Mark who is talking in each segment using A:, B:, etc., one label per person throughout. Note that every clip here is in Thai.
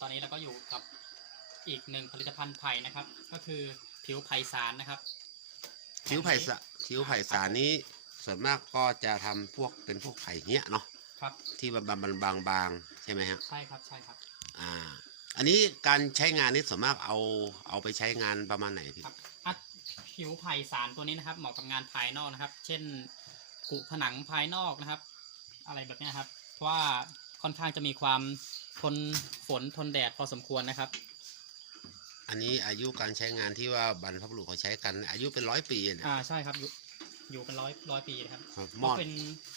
A: ตอนนี้เราก็อยู่กับอีกหนึ่งผลิตภัณฑ์ไผ่นะครับ ก็คือผิวไผ่สารนะครับ
B: คิ้วไผ่สะคิ้วไผ่สารนี้ส่วนมากก็จะทำพวกเป็นพวกไผ่เงี้ยเนาะ
A: ครับ
B: ที่บางบางบางๆใช่ไหมฮะ
A: ใช่ครับใช่ครับ
B: อ่า อันนี้การใช้งานนี้ส่วนมากเอาเอาไปใช้งานประมาณไหนพี่
A: ครับ อัดผิวไผ่สารตัวนี้นะครับ เหมาะกับงานภายนอกนะครับ เช่นกุผนังภายนอกนะครับ อะไรแบบเนี้ยครับ เพราะว่าค่อนข้างจะมีความ ทนฝนทนแดดพอสมควรนะครับ
B: อันนี้อายุการใช้งานที่ว่าบรรพบุรุษเขาใช้กัน อายุเป็นร้อยปีเนี่ย
A: อ่าใช่ครับอยู่อยู่เป็นร้อยร้อยปีนะครับ
B: ครับ
A: เพ
B: มอ
A: ราะ
B: ด
A: เป็น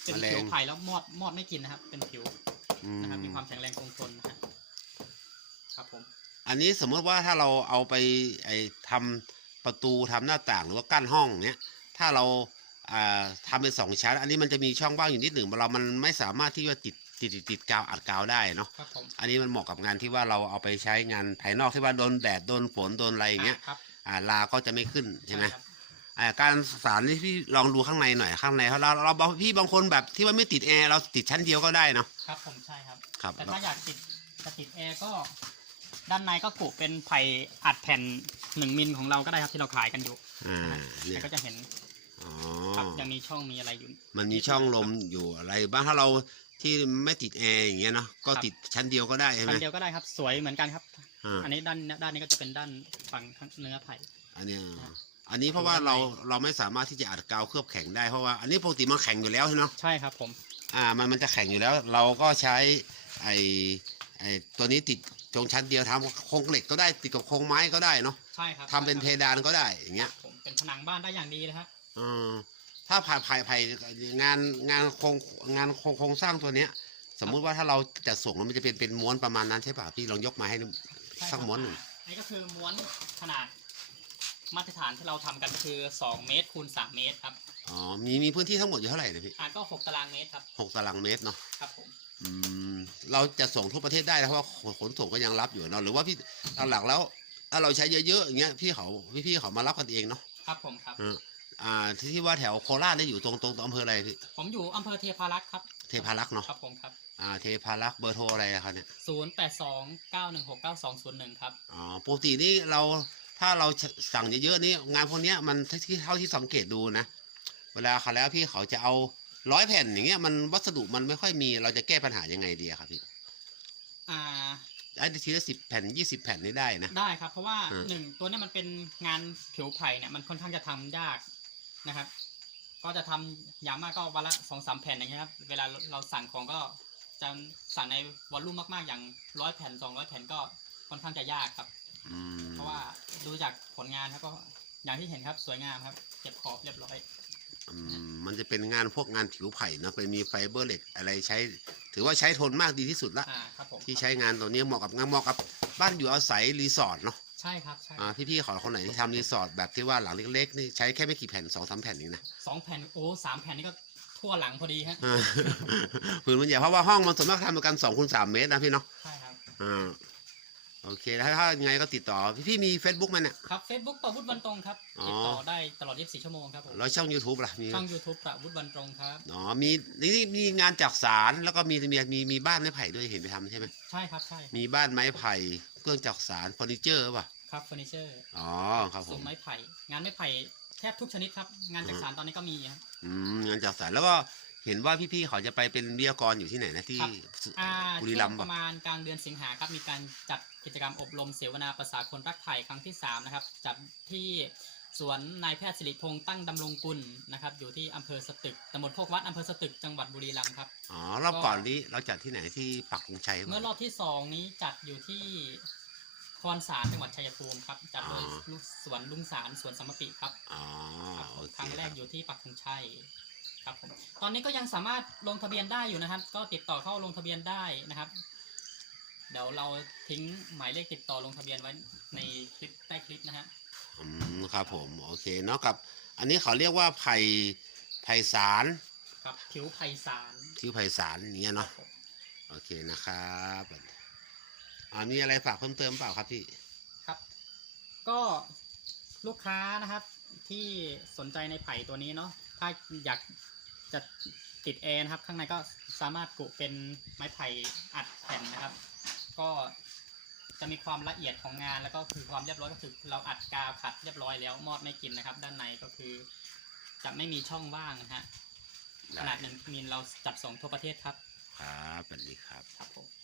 A: เป็น
B: แมลง
A: ผิวไผ่แล้วมอดมอดไม่กินนะครับ เป็นผิว
B: อื
A: นะครับ
B: ม
A: มีความแข็งแรงคงทนนะฮะครับผม
B: อันนี้สมมติว่าถ้าเราเอาไปไอ้ทำประตูทำหน้าต่างหรือว่ากั้นห้องเนี้ยถ้าเราอ่าทำเป็นสองชั้น อันนี้มันจะมีช่องว่างอยู่นิดหนึ่งเรามันไม่สามารถที่จะติด ติดติดติดกาวอัดกาวได้เนาะ
A: ครับผม
B: อันนี้มันเหมาะกับงานที่ว่าเราเอาไปใช้งานภายนอกที่ว่าโดนแดดโดนฝนโดนอะไรอย่างเงี้ย
A: อ่าครับ
B: อ่าลาก็จะไม่ขึ้นใช่ไหม
A: ครับ
B: อ่าการสารนี่พี่ลองดูข้างในหน่อยข้างในเราเราเราพี่บางคนแบบที่ว่าไม่ติดแอร์เราติดชั้นเดียวก็ได้เนาะ
A: ครับผมใช่ครับ
B: ครับ
A: แต่ถ้าอยากติดจะติดแอร์ก็ ด้านในก็กุเป็นไผ่อัดแผ่นหนึ่งมิลของเราก็ได้ครับที่เราขายกันอยู่
B: อ่าเนี่ย
A: ก็จะเห็น
B: อ๋อ
A: ครับยังมีช่องมีอะไรอยู่
B: มันมีช่องลมอยู่อะไร บ้างถ้าเราที่ไม่ติดแอร์อย่างเงี้ยเนาะก็
A: ครับ
B: ติดชั้นเดียวก็ได้ใช่ไห
A: อั
B: ม
A: นเดียวก็ได้ครับ สวยเหมือนกันครับ
B: อ่า
A: อันนี้ด้านด้านนี้ก็จะเป็นด้านฝั่งข้างเนื้อไผ่
B: อันเนี้ย
A: ครับ
B: อันนี้เพราะว่าเราเราไม่สามารถที่จะอัดกาวเคลือบแข็งได้เพราะว่าอันนี้ปกติมันแข็งอยู่แล้วใช่ไหม
A: ใช่ครับผม
B: อ่ามันมันจะแข็งอยู่แล้ว เราก็ใช้ไอไอตัวนี้ติดตรงชั้นเดียวทำโครงเหล็กก็ได้ติดกับโครงไม้ก็ได้เนาะ
A: ใช่ครับ
B: ทำเป็นเพดานก็ได้อย่าง
A: ค
B: เงี้
A: รั
B: ย
A: บผมเป็นผนังบ้านได้อย่างดีเลยครับ
B: เออ ถ้าผ่ายผ่ายผ่ายงานงานโครงงานโครงโครงสร้างตัวเนี้ย สมมุติว่าถ้าเราจะส่งแล้วมันจะเป็นเป็นม้วนประมาณนั้นใช่ป่ะพี่ลองยกมาให้ดู
A: ใช่
B: สัก
A: ครับ
B: ม้วนหนึ่ง
A: อันนี้ก็คือม้วนขนาดมาตรฐานที่เราทำกันคือ 2 เมตรคูณ3เมตรครับ
B: อ๋อมีมีพื้นที่ทั้งหมดอยู่เท่าไหร่เนี่ยพี่
A: อ่าก็ 6 ตารางเมตรครับ
B: หกตารางเมตรเนาะ
A: ครับผม
B: อืมเราจะส่งทั่วประเทศได้นะเพราะว่าขนส่งก็ยังรับอยู่เนาะหรือว่าพี่ตอนหลักแล้วถ้าเราใช้เยอะๆอย่างเงี้ยพี่เขาพี่พี่เขามารับกันเองเนาะ
A: ครับผมครับ
B: เออ อ่าที่ที่ว่าแถวโคราชได้อยู่ตรงตรงตรงอำเภออะไรพี่
A: ผมอยู่อำเภอเทพารักษ์ครับ
B: เทพารักษ์เนาะ
A: ครับผมครับ
B: อ่าเทพารักษ์เบอร์โทรอะไรอะครับเนี่ย
A: 0 8 2 9 1 6 9 2 0 1ครับ
B: อ๋อปกตินี่เราถ้าเราสั่งเยอะๆนี่งานพวกเนี้ยมันที่เท่าที่สังเกตดูนะ เวลาเขาแล้วพี่เขาจะเอาร้อยแผ่นอย่างเงี้ยมันวัสดุมันไม่ค่อยมีเราจะแก้ปัญหายังไงดีอะครับพี่
A: อ่า
B: ไอ้ทีละสิบแผ่นยี่สิบแผ่นนี่ได้นะ
A: ได้ครับ เพราะว่า
B: เออ
A: หนึ่งตัวเนี้มันเป็นงานผิวไผ่เนี่ยมันค่อนข้างจะทำยาก นะครับ ก็จะทำอย่างมากก็วันละสองสามแผ่นอย่างเงี้ยครับ เวลาเราสั่งของก็จะสั่งในวอลลุ่มมากๆอย่างร้อยแผ่นสองร้อยแผ่นก็ค่อนข้างจะยากครับ
B: อืม
A: เพราะว่าดูจากผลงานครับก็อย่างที่เห็นครับสวยงามครับเก็บขอบเรียบร้อย
B: อืมมันจะเป็นงานพวกงานผิวไผ่เนอะเป็นมีไฟเบอร์เหล็กอะไรใช้ ถือว่าใช้ทนมากดีที่สุดละ
A: อ่าครับผม
B: ที่ใช้งานตัวนี้เหมาะกับงานเหมาะกับบ้านอยู่อาศัยรีสอร์ทเนาะ
A: ใช่ครับใช่
B: อ่าพี่ๆเขาคนไหนที่ทำรีสอร์ทแบบที่ว่าหลังเล็กๆนี่ใช้แค่ไม่กี่แผ่นสองสามแผ่นเองนะ
A: สองแผ่นโอ้สามแผ่นนี่ก็ทั่วหลังพอดีฮะ
B: อ่าผืนมันใหญ่เพราะว่าห้องมันส่วนมากทำกันสองคูณสามเมตรนะพี่เนาะ
A: ใช่ครับ
B: อ่า โอเคแล้วถ้ายังไงก็ติดต่อ พี่ๆมี Facebook มันเนี่ย
A: ครับ Facebook ประวุฒิวันตรงครับ
B: อ๋อ
A: ติดต่อได้ตลอด 24 ชั่วโมงครับผม
B: แล้วช่อง YouTube ล่ะมีไหม
A: ช่อง YouTube ประวุฒิวันตรงครับ
B: อ๋อมีนี่มีงานจากสารแล้วก็มีมีมีมีบ้านไม้ไผ่ด้วยเห็นไปทำใช่ไหม
A: ใช่ครับใช่
B: มีบ้านไม้ไผ่เครื่องจักสารเฟอร์นิเจอร์ป่ะ
A: ครับเฟอร์นิเจอร์
B: อ๋อครับผ
A: ซุ้
B: ม
A: มไม้ไผ่ งานไม้ไผ่แทบทุกชนิดครับ งานจักสารตอนนี้ก็มีครับ
B: อืมงานจักสารแล้วก็ เห็นว่าพี่ๆเขาจะไปเป็นวิทยากรอยู่ที่ไหนนะที่
A: อ่า
B: บุรี
A: ช่ว
B: รัม
A: ง
B: ย์
A: ป
B: ป่ะ
A: ระมาณกลางเดือนสิงหาครับมีการจัดกิจกรรมอบรมเสวนาภาษาคนรักไผ่ครั้งที่3นะครับจัดที่สวนนายแพทย์สิริพงษ์ตั้งดำรงกุลนะครับอยู่ที่อำเภอสตึกตำบลโคกวัดอำเภอสตึกจังหวัดบุรีรัมย์ครับ
B: อ๋อรอบก่อนนี้เราจัดที่ไหนที่ปักธงชัยป่ะ
A: เมื่อรอบที่สองนี้จัดอยู่ที่คอนสารจังหวัดชัยภูมิครับจัดโดย
B: อ๋อ
A: ลูกสวนลุงสารสวนสมติครับ
B: อ๋อ
A: ครับผม
B: โอเค
A: ครั้งแร
B: ค
A: ก
B: รับ
A: อยู่ที่ปักธงชัย ครับผมตอนนี้ก็ยังสามารถลงทะเบียนได้อยู่นะครับ ก็ติดต่อเข้าลงทะเบียนได้นะครับ เดี๋ยวเราทิ้งหมายเลขติดต่อลงทะเบียนไว้ในคลิปใต้คลิปนะฮะ
B: อืมครับผมโอเคเนาะกับ อันนี้เขาเรียกว่าไผ่ไผ่สาร
A: ครับผิวไพศาล
B: ทิวไผ่สารอย่างเงี้ย
A: ครั
B: เนาะ
A: บผม
B: โอเคนะครับอ่ามีอะไรฝากเพิ่มเติมเปล่าครับพี่
A: ครับ ก็ลูกค้านะครับที่สนใจในไผ่ตัวนี้เนาะ ถ้าอยากจะติดแอร์นะครับ ข้างในก็สามารถกุเป็นไม้ไผ่อัดแผ่นนะครับ ก็จะมีความละเอียดของงานแล้วก็คือความเรียบร้อยก็คือเราอัดกาวขัดเรียบร้อยแล้วมอดไม่กินนะครับ ด้านในก็คือจะไม่มีช่องว่างนะฮะขนาดหนึ่งมิลเราจัดส่งทั่วประเทศครับ
B: ครับสวัสดีครับ
A: ครับผม